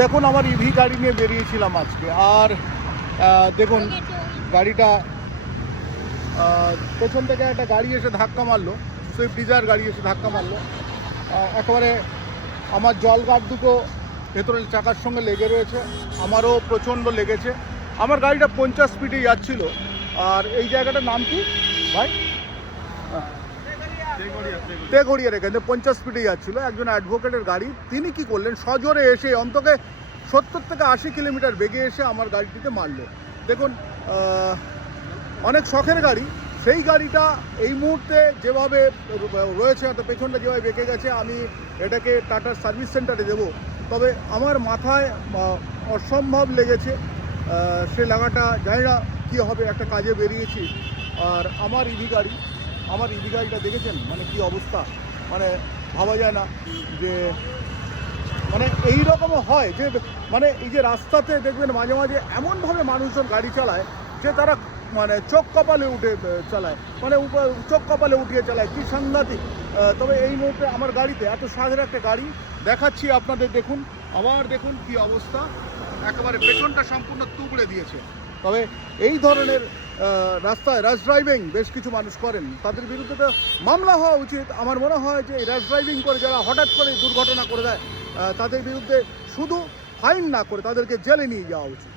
দেখুন আমার ইভি গাড়ি নিয়ে বেরিয়েছিলাম আজকে, আর দেখুন গাড়িটা পেছন থেকে একটা গাড়ি এসে ধাক্কা মারলো, সুইফট ডিজায়ার গাড়ি এসে ধাক্কা মারলো। একেবারে আমার জল গার্ড দুটো ভেতরের চাকার সঙ্গে লেগে রয়েছে, আমারও প্রচণ্ড লেগেছে। আমার গাড়িটা 50 স্পিডে যাচ্ছিল। আর এই জায়গাটার নাম কি ভাই? তেঘড়িয়ার এখানে 50 স্পিডে যাচ্ছিল একজন অ্যাডভোকেটের গাড়ি। তিনি কি করলেন, সজোরে এসে অন্তকে 70 থেকে 80 কিলোমিটার বেগে এসে আমার গাড়িটিতে মারলো। দেখুন অনেক শখের গাড়ি, সেই গাড়িটা এই মুহূর্তে যেভাবে রয়েছে, অর্থাৎ পেছনটা যেভাবে বেঁকে গেছে, আমি এটাকে টাটার সার্ভিস সেন্টারে দেবো। তবে আমার মাথায় অসম্ভব লেগেছে। সে লাগাটা জানি না কী হবে, একটা কাজে বেরিয়েছি। আর আমার ইভি গাড়িটা দেখেছেন মানে কি অবস্থা, মানে ভাবা যায় না যে মানে এই রকমও হয় যে মানে এই যে রাস্তাতে দেখবেন মাঝে মাঝে এমনভাবে মানুষজন গাড়ি চালায় যে তারা মানে চোখ কপালে উঠে চালায়, মানে চোখ কপালে উঠিয়ে চালায়, কি সাংঘাতিক। তবে এই মুহূর্তে আমার গাড়িতে এত সাজের একটা গাড়ি দেখাচ্ছি আপনাদের, দেখুন আবার দেখুন কি অবস্থা, একেবারে পেছনটা সম্পূর্ণ তুবড়ে দিয়েছে। তবে এই ধরনের রাস্তায় র্যাশ ড্রাইভিং বেশ কিছু মানুষ করেন, তাদের বিরুদ্ধে তো মামলা হওয়া উচিত। আমার মনে হয় যে র্যাশ ড্রাইভিং করে যারা হঠাৎ করে দুর্ঘটনা করে দেয় তাদের বিরুদ্ধে শুধু ফাইন না করে তাদেরকে জেলে নিয়ে যাওয়া উচিত।